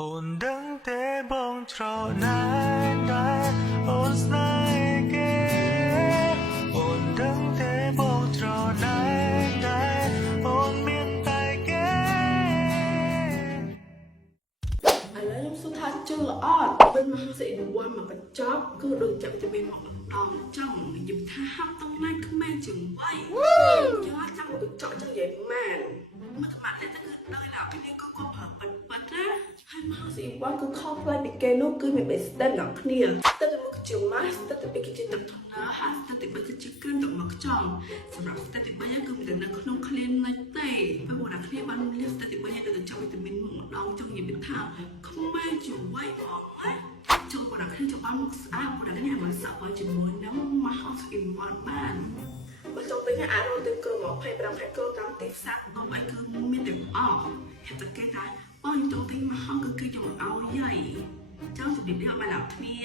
ôn đắng té bông trò nai nai ôn snai kê ôn đắng té bông trò nai nai ôn miên tai kê lấy giống số tha chưa ở bên mà họ sẽ được qua mà bật chóp cứ đừng chậm cho bên một đòn trong dùm tha hấp tông nay cứ mang chừng quay cho trong được chọn trong vậy mà mất mặt để ta cứ đời nào cái này có hợp bật bật á hay mà họ sẽ qua cứ khóc lại bị kê nốt cứ bị tên nọ kia taจะមកជើងម៉ាស់taទៅពីគេទឹកធនហាtaទៅពីគេជិះគ្រឿងទៅមកចង់សម្រាប់taទៅបីគឺមាននៅក្នុងឃ្លានណាច់ទេពេលបងដាក់ឃ្លានបានលៀប taទៅបីទៅចង់វីតាមីនម្ដងចង់និយាយថាខ្មែរជួយបងណាចង់បងដាក់ឃ្លានចាំបានមកស្អាតបងដាក់ឃ្លានមិនសក់បងជាមួយនឹងមកហៅស្អីមកបានបើចង់ទៅអារោទៅគឺ25ខែគឺតាមទីផ្សារដល់ឲ្យគឺមានទាំងអស់ហេតុតែគេថាបងទៅទិញមកហៅគឺខ្ញុំឲ្យយាយចង់ជម្រាបលាបានដល់គ្នា